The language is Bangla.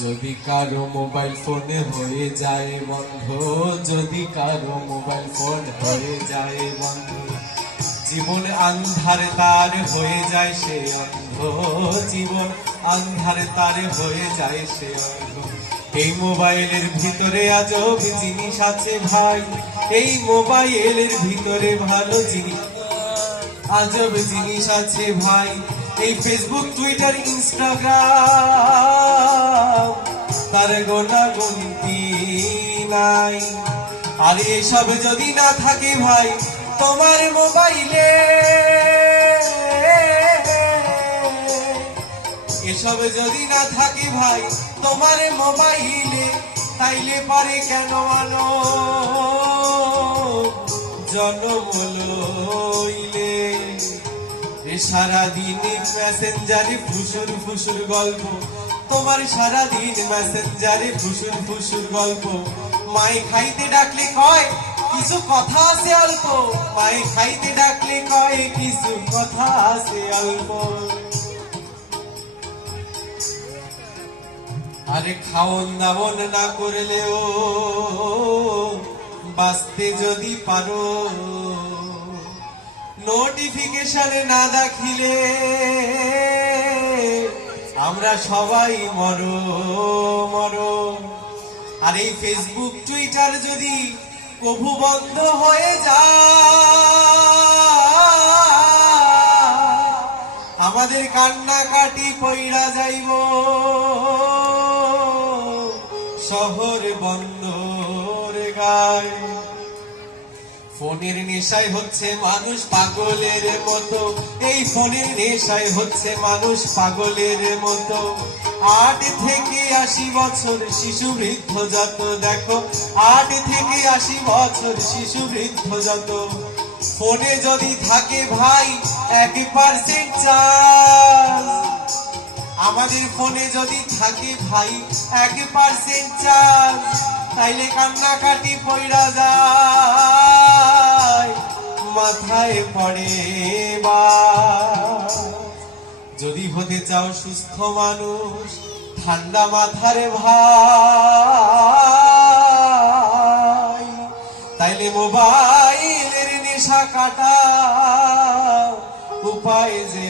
যদি কারো মোবাইল ফোনে হয়ে যায় বন্ধ, যদি কারো মোবাইল ফোন হয়ে যায় বন্ধ, জীবন আন্ধার তার হয়ে যায় সে অন্ধ, জীবন আন্ধার তার হয়ে যায় সে অন্ধ। এই মোবাইলের ভিতরে আজব জিনিস আছে ভাই, এই মোবাইলের ভিতরে ভালো জিনিস আজব জিনিস আছে ভাই। এই ফেসবুক, টুইটার, ইনস্টাগ্রাম তার গোনা গুনতি নাই। আর এসব যদি না থাকে ভাই তোমার মোবাইলে, এসব যদি না থাকে ভাই তোমার মোবাইলে, তাইলে পারে কেন আনো জন্ম লইলে। সারাদিন মেসেঞ্জারে ফুসুর ফুসুর গল্প, তোমার সারাদিন মেসেঞ্জারে ফুসুর ফুসুর গল্প। মায়ে খাইতে ডাকলে কয় কিছু কথা আছে অল্প, মায়ে খাইতে ডাকলে কয় কিছু কথা আছে অল্প। আরে খাওন দাওন না করলেও বাঁচতে যদি পারো, নোটিফিকেশন না দেখিলে আমরা সবাই মরো মরো। আর এই ফেসবুক, টুইটার যদি কভু বন্ধ হয়ে যায়, আমাদের কান্নাকাটি পইড়া যাইব, শহর বন্দর গায়। ফোনের নেশায় হচ্ছে মানুষ পাগলের মতো, এই ফোনের নেশায় হচ্ছে মানুষ পাগলের মতো। 8 থেকে 80 বছর শিশু বৃদ্ধ যত, দেখো 8 থেকে 80 বছর শিশু বৃদ্ধ যত। ফোনে যদি থাকে ভাই 1% চার্জ, আমাদের ফোনে যদি থাকে ভাই 1% চার্জ, তাইলে কান্নাকাটি পইড়া যায়, মাথায় পড়ে বা। যদি হতে চাও সুস্থ মানুষ, ঠান্ডা মাথারে ভাই, তাইলে মোবাইলের নেশা কাটা উপায় যে